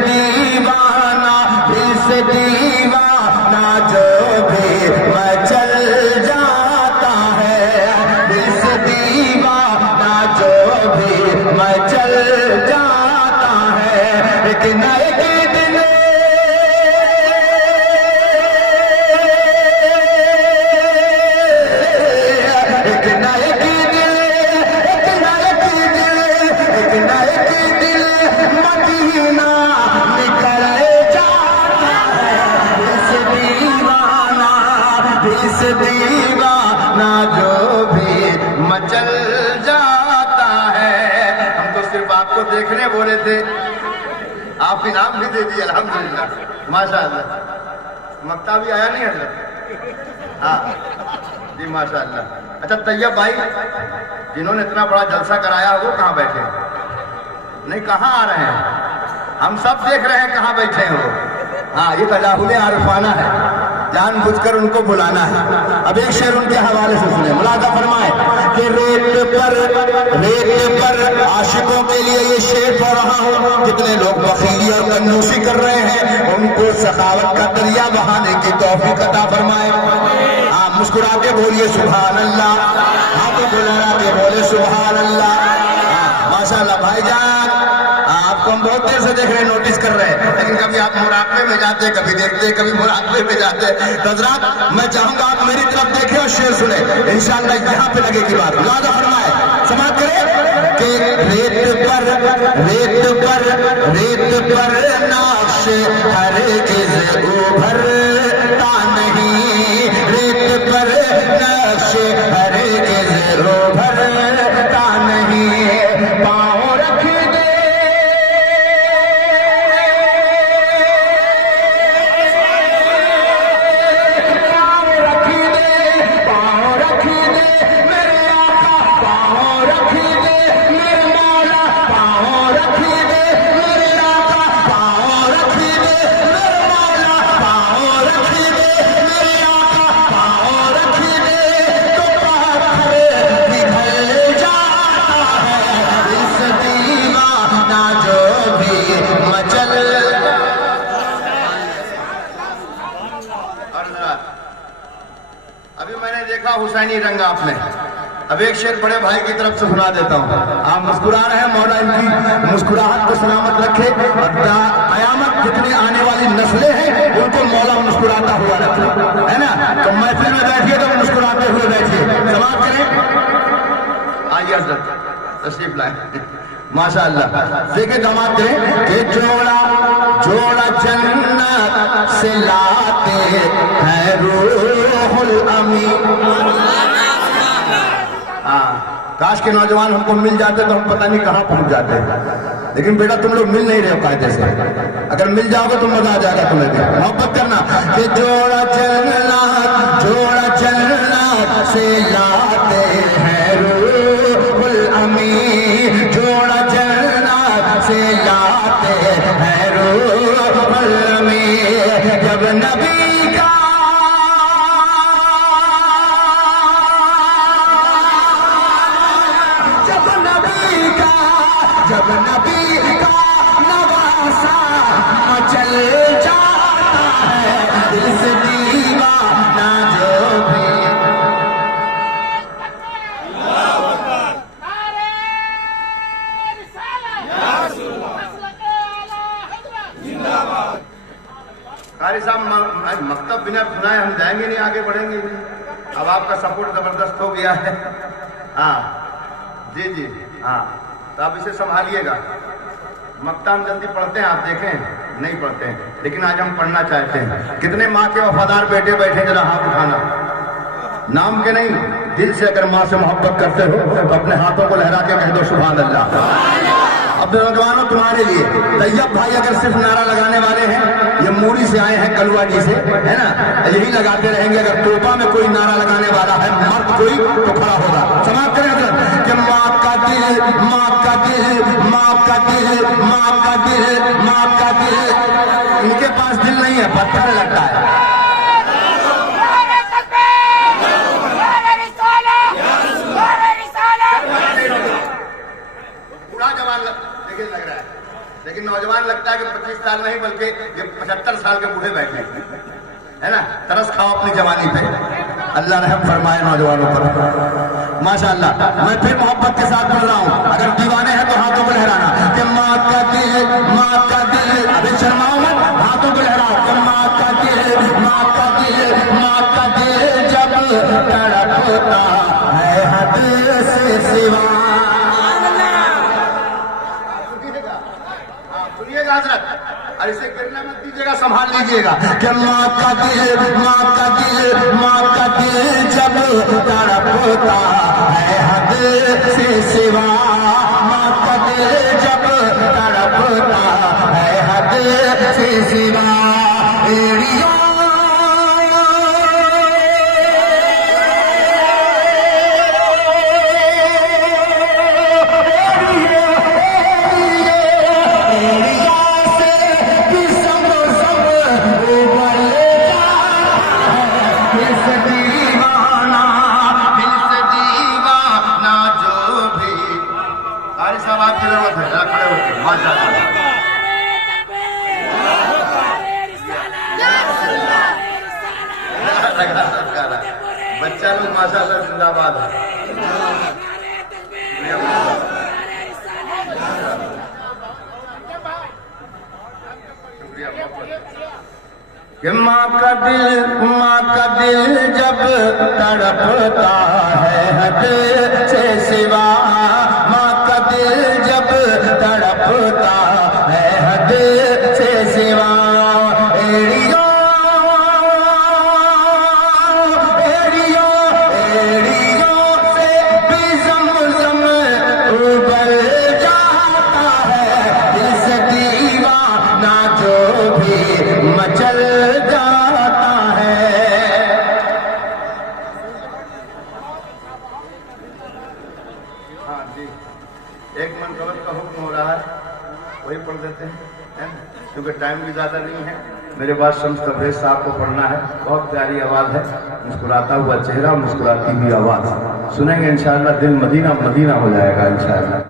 दीवाना जो भी मचल जाता है, इस दीवाना जो भी मचल जाता है, एक नए दिन दीवाना जो भी मचल जाता है। हम तो सिर्फ आपको देखने बोले थे, आप इनाम भी दे दिए अल्हम्दुलिल्लाह माशाअल्लाह। मक्ता भी आया नहीं हजरत? हाँ जी माशाअल्लाह। अच्छा तैयब भाई, जिन्होंने इतना बड़ा जलसा कराया वो कहाँ बैठे? नहीं, कहाँ आ रहे हैं? हम सब देख रहे हैं कहाँ बैठे हैं वो। हाँ, ये तजाहुल आरिफाना है, जानबूझकर उनको बुलाना है। अब एक शेर उनके हवाले से सुने, मुलादा फरमाए कि रेत पर आशिकों के लिए ये शेर पढ़ रहा हूँ। कितने लोग बखीली और कंजूसी कर रहे हैं, उनको सखावत का दरिया बहाने की तौफीक अता फरमाए। आप मुस्कुराते बोलिए सुभान अल्लाह, हाथों को लहरा के बोले सुभान अल्लाह। माशाअल्लाह भाईजान, आपको हम बहुत देर से देख रहे हैं, नोटिस कर रहे हैं, लेकिन कभी आप मुराकबे में जाते, कभी देखते, कभी मुराकबे में जाते। तो हज़रात मैं चाहूंगा आप मेरी तरफ देखें और शेर सुने, इंशाअल्लाह यहाँ पे लगेगी बात। मुलादा फरमाए, समाअत करें कि रेत पर नाश हरगिज़ उभरता नहीं, रेत पर नाश हरगिज़ उभरता नहीं। पाँव रख दे हुसैनी रंग आपने। अब एक शेर बड़े भाई की तरफ से सुना देता हूँ। आप मुस्कुरा रहे हैं, मौला इनकी मुस्कुराहट को सलामत रखे और कयामत जितनी आने वाली नस्लें हैं उनको मौला मुस्कुराता हुआ रखे, है ना। तो महफिल में बैठिए तो मुस्कुराते हुए बैठिए। समाप्त करें, आइए हज़रत तशरीफ लाए। माशाअल्लाह देखे दामाद करें कि जोड़ा जन्नत से लाते हैं रूहुल अमीन। हाँ, काश के नौजवान हमको मिल जाते तो हम पता नहीं कहाँ पहुंच जाते, लेकिन बेटा तुम लोग मिल नहीं रहे हो कायदे से। अगर मिल जाओगे तो मजा आ जाएगा तुम्हें भी। मोहब्बत करना कि जोड़ा जन्नत से लाते हैं रूहुल अमीन, जोड़ा जन्नत से लाते हैं रूहुल अमीन। जब नबी का नवासा मचल जाता है, दिल से दीवाना जो भी। कारी साहब मकतब बिना सुनाए हम जाएंगे नहीं, आगे बढ़ेंगे नहीं। अब आपका सपोर्ट जबरदस्त हो गया है। हाँ जी जी, हाँ तो आप इसे संभालिएगा। मक्ता हम जल्दी पढ़ते हैं, आप देखें नहीं पढ़ते हैं, लेकिन आज हम पढ़ना चाहते हैं। कितने माँ के वफादार बेटे बैठे, जरा हाथ उठाना। नाम के नहीं, दिल से अगर माँ से मोहब्बत करते हो तो अपने हाथों को लहरा के कह दो सुभान अल्लाह। अब नौजवानों तुम्हारे लिए तैयब भाई अगर सिर्फ नारा लगाने वाले हैं, ये मूरी से आए हैं कलुआडी से, है ना, यही लगाते रहेंगे। अगर तोपा में कोई नारा लगाने वाला है मर्द कोई तो खड़ा होगा। समाप्त करें कि माँ का दिल, माँ का दिल, माँ का दिल, माँ का दिल, माँ का दिल। इनके पास दिल नहीं है, पत्थर लगता है। पूरा जवान लग रहा है, लेकिन नौजवान लगता है कि 25 साल नहीं बल्कि ये 75 साल के बूढ़े बैठे है ना। तरस खाओ अपनी जवानी पे, अल्लाह रहम फरमाए नौजवानों पर। माशाअल्लाह। मैं फिर मोहब्बत के साथ बोल रहा हूँ, अगर दीवाने हैं तो हाथों को लहराना कि माँ का दिल, अभी शर्माओ मत, हाथों को लहराओ कि माँ का दिल, माँ का दिल, माँ का दिल जब तड़पता है हद से सिवा। सुनिएगा हजरत, और इसे गिरने मत दीजिएगा, संभाल लीजिएगा कि माँ का दिल, माँ का दिल, माँ का दिल जब तड़पता है हद से सिवा। माँ का दिल जब तड़पता है हद से सिवा। एड़ियों बच्चा लोग माशाअल्लाह जिंदाबाद है। कि माँ का दिल जब तड़पता है हद से सिवा। माँ का दिल जब तड़पता है हद से सिवा। मचल जाता है। हाँ जी, एक मनकबत का हुक्म हो रहा है, वही पढ़ देते हैं क्योंकि टाइम भी ज्यादा नहीं है। मेरे पास शम्स तबरेज साहब को पढ़ना है, बहुत प्यारी आवाज है, मुस्कुराता हुआ चेहरा, मुस्कुराती हुई आवाज सुनेंगे इंशाअल्लाह, दिल मदीना मदीना हो जाएगा इंशाअल्लाह।